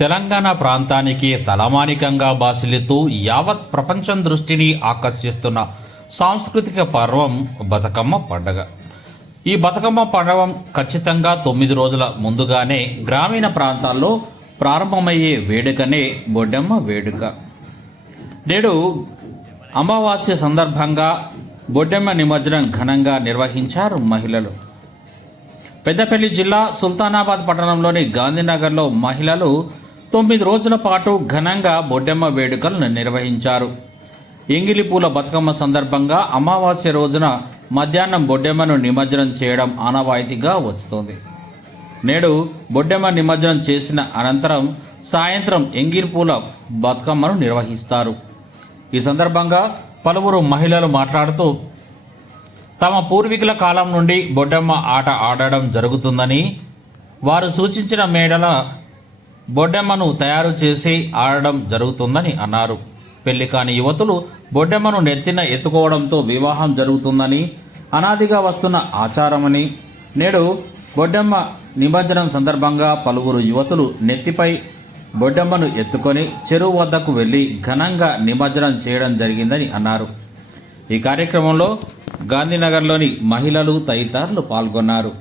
తెలంగాణ ప్రాంతానికి తలమానికంగా బాసిల్లుతూ యావత్ ప్రపంచం దృష్టిని ఆకర్షిస్తున్న సాంస్కృతిక పర్వం బతుకమ్మ పండుగ. ఈ బతుకమ్మ పండుగ ఖచ్చితంగా 9 రోజుల ముందుగానే గ్రామీణ ప్రాంతాల్లో ప్రారంభమయ్యే వేడుకనే బొడ్డెమ్మ వేడుక. నేడు అమావాస్య సందర్భంగా బొడ్డెమ్మ నిమజ్జనం ఘనంగా నిర్వహించారు మహిళలు. పెద్దపల్లి జిల్లా సుల్తానాబాద్ పట్టణంలోని గాంధీనగర్లో మహిళలు 9 రోజుల పాటు ఘనంగా బొడ్డెమ్మ వేడుకలను నిర్వహించారు. ఎంగిలి పూల బతుకమ్మ సందర్భంగా అమావాస్య రోజున మధ్యాహ్నం బొడ్డెమ్మను నిమజ్జనం చేయడం ఆనవాయితీగా వస్తోంది. నేడు బొడ్డెమ్మ నిమజ్జనం చేసిన అనంతరం సాయంత్రం ఎంగిలి పూల బతుకమ్మను నిర్వహిస్తారు. ఈ సందర్భంగా పలువురు మహిళలు మాట్లాడుతూ తమ పూర్వీకుల కాలం నుండి బొడ్డెమ్మ ఆట ఆడడం జరుగుతుందని, వారు సూచించిన మేడల బొడ్డెమ్మను తయారు చేసి ఆడడం జరుగుతుందని అన్నారు. పెళ్లి కాని యువతులు బొడ్డెమ్మను నెత్తిన ఎత్తుకోవడంతో వివాహం జరుగుతుందని, అనాదిగా వస్తున్న ఆచారమని, నేడు బొడ్డెమ్మ నిమజ్జనం సందర్భంగా పలువురు యువతులు నెత్తిపై బొడ్డెమ్మను ఎత్తుకొని చెరువు వద్దకు వెళ్లి ఘనంగా నిమజ్జనం చేయడం జరిగిందని అన్నారు. ఈ కార్యక్రమంలో గాంధీనగర్లోని మహిళలు తదితరులు పాల్గొన్నారు.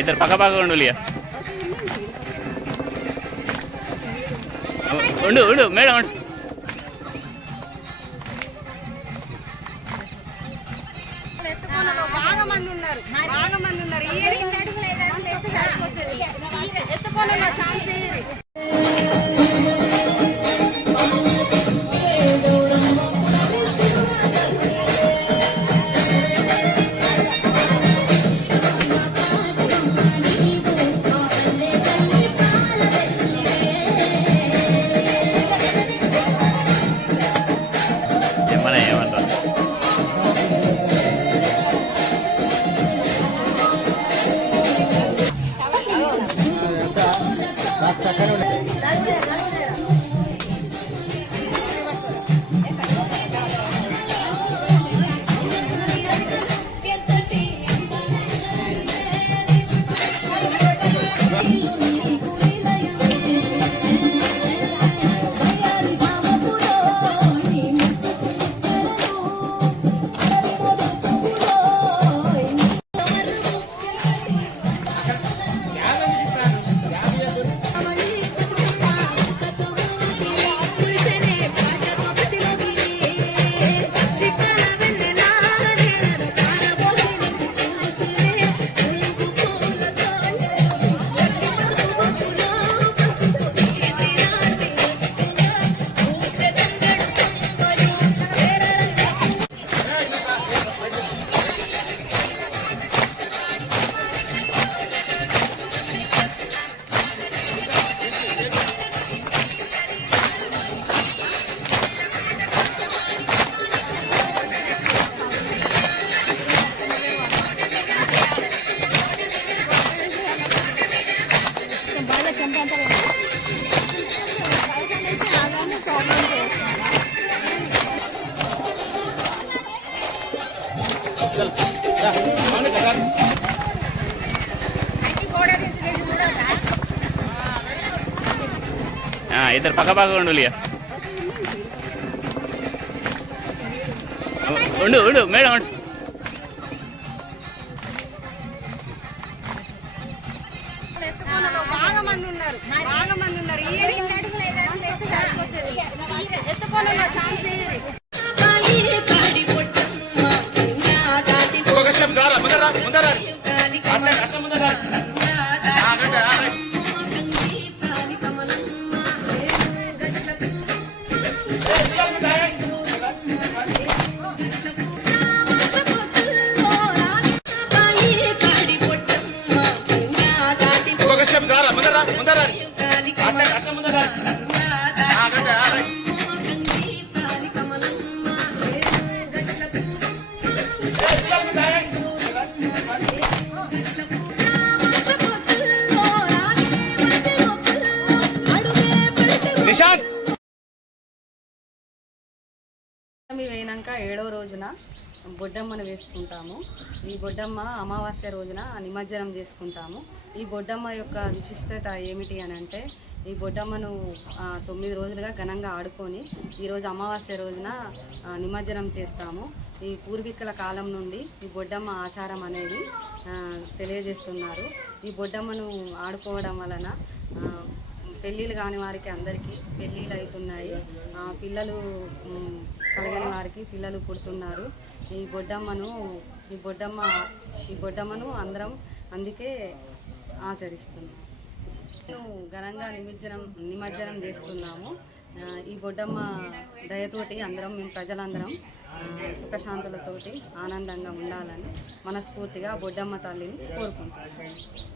इधर पक्का पक्का ఉండు लिया ఉండు ఉండు మేడం ఉండు బాగా మంది ఉన్నారు ఎత్తుకోనలో ఛాన్స్ చక్కగా ఇద్దరు పక్క పక్క ఉండు లియా ఉండు ఉండు మేడం ఉండు బాగా మంది ఉన్నారు ఎత్తుకోవాలన్న ఛాన్స్ వేయినాక 7వ రోజున బొడ్డమ్మను వేసుకుంటాము. ఈ బొడ్డమ్మ అమావాస్య రోజున నిమజ్జనం చేసుకుంటాము. ఈ బొడ్డమ్మ యొక్క విశిష్టత ఏమిటి అని అంటే, ఈ బొడ్డమ్మను 9 రోజులుగా ఘనంగా ఆడుకొని ఈరోజు అమావాస్య రోజున నిమజ్జనం చేస్తాము. ఈ పూర్వీకుల కాలం నుండి ఈ బొడ్డమ్మ ఆచారం అనేది తెలియజేస్తున్నారు. ఈ బొడ్డమ్మను ఆడుకోవడం వలన పెళ్ళిళ్ళు కాని వారికి అందరికీ పెళ్ళిళ్ళు అవుతున్నాయి. పిల్లలు కలగని వారికి పిల్లలు పుడుతున్నారు. ఈ బొడ్డమ్మను అందరం అందుకే ఆచరిస్తున్నాం. ఘనంగా నిమజ్జనం చేస్తున్నాము. ఈ బొడ్డమ్మ దయతోటి అందరం మేము ప్రజలందరం సుఖశాంతులతోటి ఆనందంగా ఉండాలని మనస్ఫూర్తిగా బొడ్డమ్మ తల్లిని కోరుకుంటున్నాం.